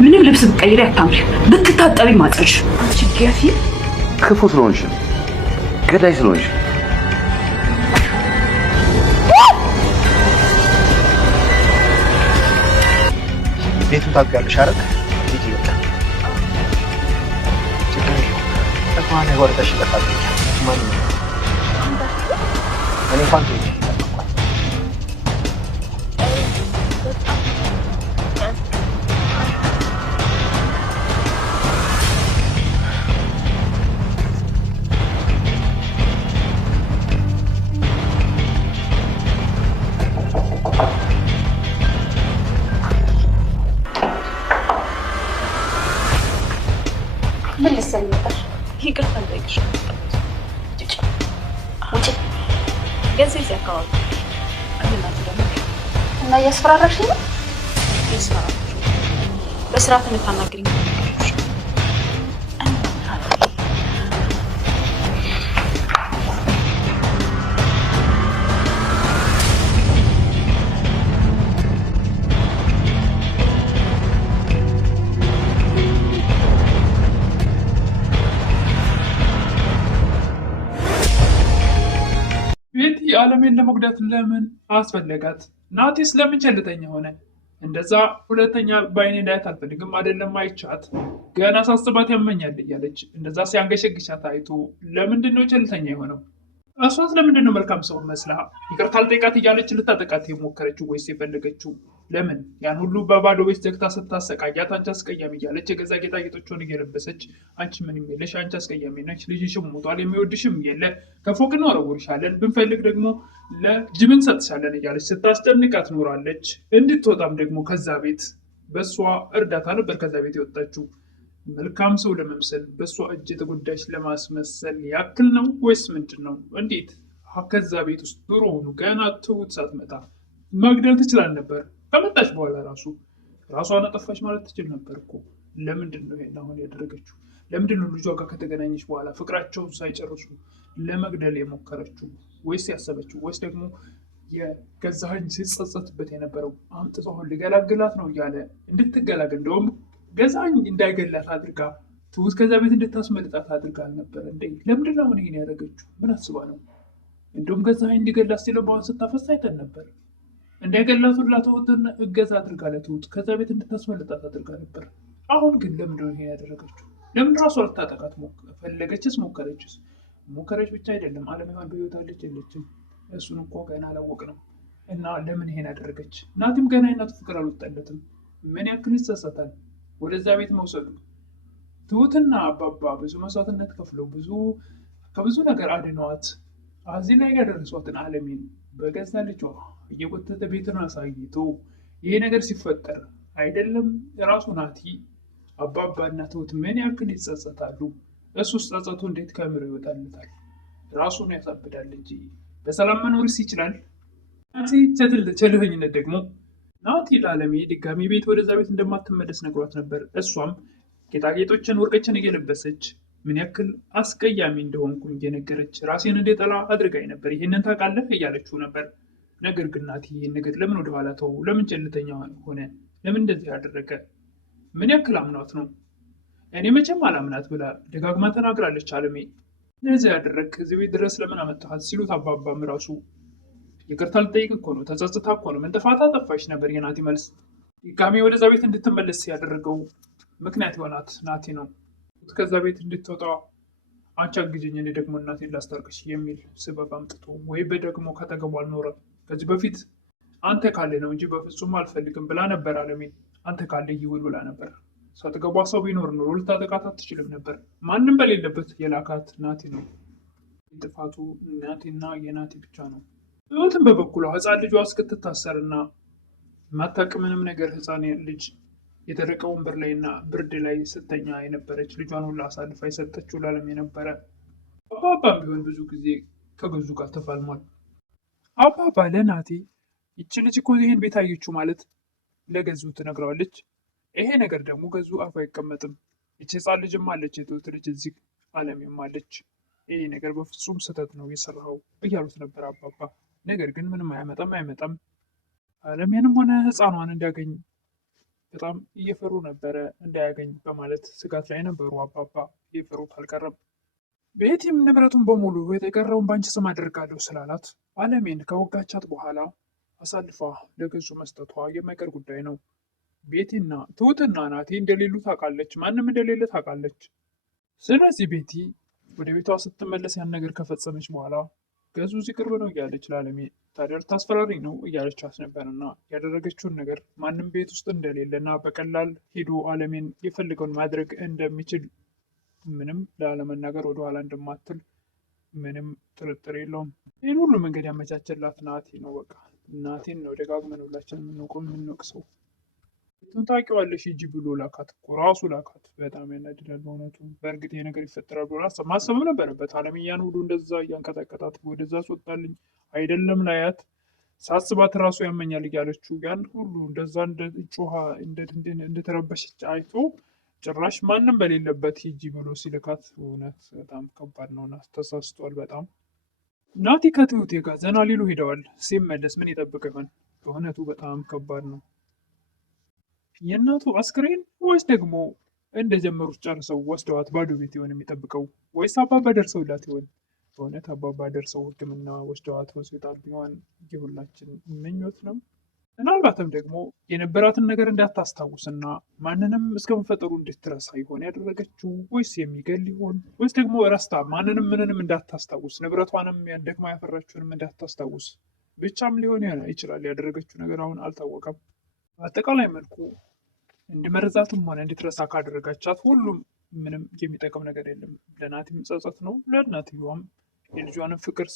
ምንም ልብስ ብትቀይሪ አታምሪ፣ ብትታጠቢ ማጠሽ። አንቺ ገፊ ክፉ ስለሆንሽ ገዳይ ስለሆንሽ ቤቱን ታውቂያለሽ አይደል? ሂጂ በቃ ተማነ ወርደሽ ለታውቂያ ማን ነው እኔ ፋንቱ ይቅርታ ልጠይቅሽ። ውጪ ገንዘብ ያካዋል እና እያስፈራራሽ ነው? በስርዓት እንድታናግሪኝ ዓለሜን ለመጉዳት ለምን አስፈለጋት? ናቲስ ለምን ቸልተኛ ሆነ? እንደዛ ሁለተኛ በአይኔ እንዳያት አልፈልግም። አይደለም አይቻት ገና ሳስባት ያመኛል እያለች እንደዛ ሲያንገሸግሻት አይቶ ለምንድን ነው ቸልተኛ የሆነው? እሷስ ለምንድን ነው መልካም ሰው መስላ ይቅርታ ልጠይቃት እያለች ልታጠቃት የሞከረችው ወይስ የፈለገችው? ለምን ያን ሁሉ በባዶ ቤት ዘግታ ስታሰቃያት አንቺ አስቀያሚ እያለች የገዛ ጌጣጌጦቿን እየለበሰች አንቺ ምንም የለሽ፣ አንቺ አስቀያሚ ነች፣ ልጅሽም ሞቷል፣ የሚወድሽም የለ፣ ከፎቅ እንወረውርሻለን፣ ብንፈልግ ደግሞ ለጅብ እንሰጥሻለን እያለች ስታስጨንቃት ኖራለች። እንድትወጣም ደግሞ ከዛ ቤት በእሷ እርዳታ ነበር ከዛ ቤት የወጣችው። መልካም ሰው ለመምሰል በእሷ እጅ የተጎዳች ለማስመሰል ያክል ነው ወይስ ምንድን ነው? እንዴት ከዛ ቤት ውስጥ ድሮ ሆኑ ገና ትሁት ሳትመጣ መግደል ትችላል ነበር። ከመጣች በኋላ ራሷን አጠፋች ማለት ትችል ነበር እኮ። ለምንድን ነው ይሄን አሁን ያደረገችው? ለምንድን ነው ልጇ ጋር ከተገናኘች በኋላ ፍቅራቸውን ሳይጨርሱ ለመግደል የሞከረችው? ወይስ ያሰበችው? ወይስ ደግሞ የገዛኸኝ ሲጸጸትበት የነበረው አምጥቶ አሁን ሊገላግላት ነው እያለ እንድትገላገል እንደውም ገዛኸኝ እንዳይገላት አድርጋ ትሁት ከዛ ቤት እንድታስመልጣት አድርጋ አልነበረ እንዴ? ለምንድን ነው አሁን ይሄን ያደረገችው? ምን አስባ ነው? እንደውም ገዛኸኝ እንዲገላት ሲለው በአሁን ስታፈስ አይተን ነበር። እንዳይገላት ሁላ ትሁትን እገዛ አድርጋ ለትሁት ከዛ ቤት እንድታስመልጣት አድርጋ ነበር። አሁን ግን ለምንድን ነው ይሄን ያደረገችው? ለምን ራሷ ልታጠቃት ፈለገችስ? ሞከረች ብቻ አይደለም አለሚሆን በህይወት አለች የለችም እሱን እኮ ገና አላወቅንም። እና ለምን ይሄን ያደረገች? ናቲም ገና የናቱ ፍቅር አልወጣለትም። ምን ያክል ይጸጸታል ወደዛ ቤት መውሰዱ። ትሁትና አባባ ብዙ መስዋዕትነት ከፍለው ከብዙ ነገር አድነዋት እዚህ ላይ ያደረሷትን አለሚን በገዛ ልጇ እየጎተተ ቤትን አሳይቶ ይሄ ነገር ሲፈጠር አይደለም ራሱ ናቲ አባባና ትሁት ምን ያክል ይጸጸታሉ። እሱስ ጸጸቱ እንዴት ከምሮ ይወጣለታል? ራሱን ያሳብዳል እንጂ በሰላም መኖርስ ይችላል? ናቲ ቸልተኝነት ደግሞ ናቲ ለአለሜ ድጋሚ ቤት ወደዛ ቤት እንደማትመለስ ነግሯት ነበር። እሷም ጌጣጌጦችን ወርቆችን እየለበሰች ምን ያክል አስቀያሚ እንደሆንኩኝ እየነገረች ራሴን እንድጠላ አድርጋኝ ነበር። ይህንን ታውቃለህ እያለችው ነበር። ነገር ግን ናቲ ይህን ነገር ለምን ወደኋላ ተው? ለምን ቸልተኛ ሆነ? ለምን እንደዚህ ያደረገ? ምን ያክል አምኗት ነው? እኔ መቼም አላምናት ብላ ደጋግማ ተናግራለች። አለሜ እንደዚህ ያደረግ እዚህ ቤት ድረስ ለምን አመጣሃት ሲሉት አባባም ራሱ ይቅርታ ልጠይቅ እኮ ነው፣ ተጸጽታ እኮ ነው፣ ምን ጥፋት አጠፋች ነበር የናቲ መልስ። ድጋሜ ወደዛ ቤት እንድትመለስ ያደረገው ምክንያት የሆናት ናቲ ነው። ከዛ ቤት እንድትወጣ አንቺ አግዥኝ፣ እኔ ደግሞ እናቴን ላስታርቅሽ የሚል ስበብ አምጥቶ ወይ በደግሞ ካጠገቡ አልኖረም። ከዚህ በፊት አንተ ካለ ነው እንጂ በፍጹም አልፈልግም ብላ ነበር አለሜ። አንተ ካለ ይውል ብላ ነበር። ሳትገቧ ሰው ቢኖር ኖሮ ልታጠቃት አትችልም ነበር። ማንም በሌለበት የላካት ናቲ ነው። ጥፋቱ ናቲና የናቲ ብቻ ነው። ትሁትን በበኩሏ ህፃን ልጇ እስክትታሰርና ማታውቅ ምንም ነገር ህፃን ልጅ የደረቀ ወንበር ላይ እና ብርድ ላይ ስተኛ የነበረች ልጇን ሁላ አሳልፋ የሰጠችው ለዓለም የነበረ። አባባም ቢሆን ብዙ ጊዜ ከገዙ ጋር ተፋልሟል። አባባ ለናቲ ይቺ ልጅ እኮ ይህን ቤት አየችው ማለት ለገዙ ትነግረዋለች። ይሄ ነገር ደግሞ ገዙ አፍ አይቀመጥም። ይቺ ህፃን ልጅም አለች፣ የትሁት ልጅ እዚህ ዓለምም አለች። ይሄ ነገር በፍጹም ስህተት ነው የሰራኸው እያሉት ነበር አባባ። ነገር ግን ምንም አይመጣም። ዓለሜንም ሆነ ህፃኗን እንዲያገኝ በጣም እየፈሩ ነበረ እንዳያገኝ በማለት ስጋት ላይ ነበሩ። አባባ እየፈሩት አልቀረም። ቤቲም ንብረቱን በሙሉ የተቀረውን ባንቺ ስም አደርጋለሁ ስላላት አለሜን ከወጋቻት በኋላ አሳልፋ ለገዙ መስጠቷ የማይቀር ጉዳይ ነው። ቤቲና ትሁትና ናቲ እንደሌሉ ታውቃለች። ማንም እንደሌለ ታውቃለች። ስለዚህ ቤቲ ወደ ቤቷ ስትመለስ ያን ነገር ከፈጸመች በኋላ ገዙ እዚህ ቅርብ ነው እያለች ለአለሜ ታዲያ ልታስፈራሪኝ ነው እያለቻት ነበርና ያደረገችውን ነገር ማንም ቤት ውስጥ እንደሌለና በቀላል ሄዶ አለሜን የፈልገውን ማድረግ እንደሚችል ምንም ላለመናገር ወደኋላ እንደማትል ምንም ጥርጥር የለውም። ይህን ሁሉ መንገድ ያመቻቸላት ናቲ ነው። በቃ ናቲን ነው ደጋግመን ሁላችን የምንወቅሰው። ቤቱን ታውቂዋለሽ ሂጂ ብሎ ላካት እኮ ራሱ ላካት። በጣም ያናድዳል በእውነቱ። በእርግጥ ይሄ ነገር ይፈጠራል ብሎ ማሰብም ነበረበት። አለምያን ሁሉ እንደዛ እያንቀጠቀጣት ወደዛ አስወጣልኝ አይደለም ላያት ሳስባት ራሱ ያመኛል እያለችው ያን ሁሉ እንደዛ ጮሃ እንደተረበሸች አይቶ ጭራሽ ማንም በሌለበት ሂጂ ብሎ ሲልካት እውነት በጣም ከባድ ነው። ተሳስቷል በጣም። ናቲ ከትሁቴ ጋር ዘና ሊሉ ሄደዋል። ሲመለስ ምን ይጠብቅ ይሆን? በእውነቱ በጣም ከባድ ነው። የእናቱ አስክሬን ወይስ ደግሞ እንደጀመሩት ጨርሰው ወስደዋት ባዶ ቤት ይሆን የሚጠብቀው? ወይስ አባባ ደርሰውላት ይሆን? በእውነት አባባ ደርሰው ሕክምና ወስደዋት ሆስፒታል ቢሆን የሁላችን ምኞት ነው። ምናልባትም ደግሞ የነበራትን ነገር እንዳታስታውስና ማንንም እስከ መፈጠሩ እንድትረሳ ይሆን ያደረገችው? ወይስ የሚገል ይሆን? ወይስ ደግሞ ረስታ ማንንም ምንንም እንዳታስታውስ ንብረቷንም ደክማ ያፈራችውንም እንዳታስታውስ ብቻም ሊሆን ይችላል። ያደረገችው ነገር አሁን አልታወቀም። በአጠቃላይ መልኩ እንዲመረዛትም ሆነ እንድትረሳ ካደረጋቻት ሁሉም ምንም የሚጠቅም ነገር የለም። ለናቲም ጸጸት ነው፣ ለእናትየዋም የልጇንም ፍቅር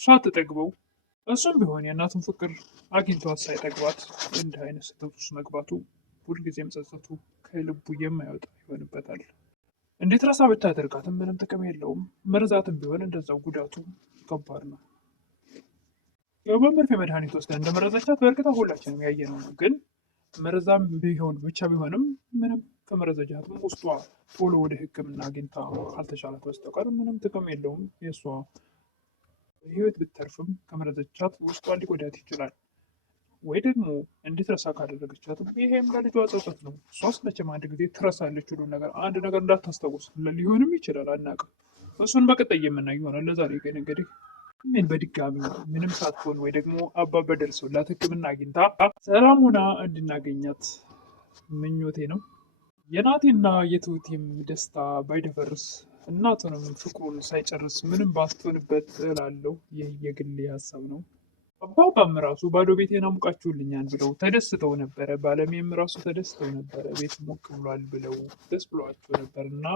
ሳትጠግበው እሱም ቢሆን የእናቱን ፍቅር አግኝቷት ሳይጠግባት እንዲህ አይነት ስህተት ውስጥ መግባቱ ሁልጊዜም ጸጸቱ ከልቡ የማይወጣ ይሆንበታል። እንድትረሳ ብታደርጋትም ምንም ጥቅም የለውም። መርዛትም ቢሆን እንደዛው ጉዳቱ ከባድ ነው። ያው በመርፌ መድኃኒት ወስደን እንደመረዘቻት በእርግጥ ሁላችንም ያየነው ነው። ግን መረዛም ቢሆን ብቻ ቢሆንም ምንም ከመረዘጃትም ውስጧ ቶሎ ወደ ሕክምና አግኝታ ካልተሻላት በስተቀር ምንም ጥቅም የለውም። የእሷ ህይወት ብትተርፍም ከመረዘቻት ውስጧን ሊጎዳት ይችላል። ወይ ደግሞ እንድትረሳ ካደረገቻትም ይሄም ለልጇ ጸጸት ነው። እሷስ መቼም አንድ ጊዜ ትረሳለች ሁሉን ነገር፣ አንድ ነገር እንዳታስታውስ ሊሆንም ይችላል፣ አናውቅም። እሱን በቀጣይ የምናየው ይሆናል። ለዛሬ ግን እንግዲህ ምን በድጋሚ ምንም ሳትሆን ወይ ደግሞ አባባ ደርሰውላት ሕክምና አግኝታ ሰላም ሆና እንድናገኛት ምኞቴ ነው። የናቲና የትሁቴም ደስታ ባይደፈርስ እናቱንም ፍቅሩን ሳይጨርስ ምንም ባትሆንበት እላለሁ። ይህ የግሌ ሀሳብ ነው። አባባም ራሱ ባዶ ቤቴን አሙቃችሁልኛል ብለው ተደስተው ነበረ። ባለሜም ራሱ ተደስተው ነበረ። ቤት ሞቅ ብሏል ብለው ደስ ብሏቸው ነበር እና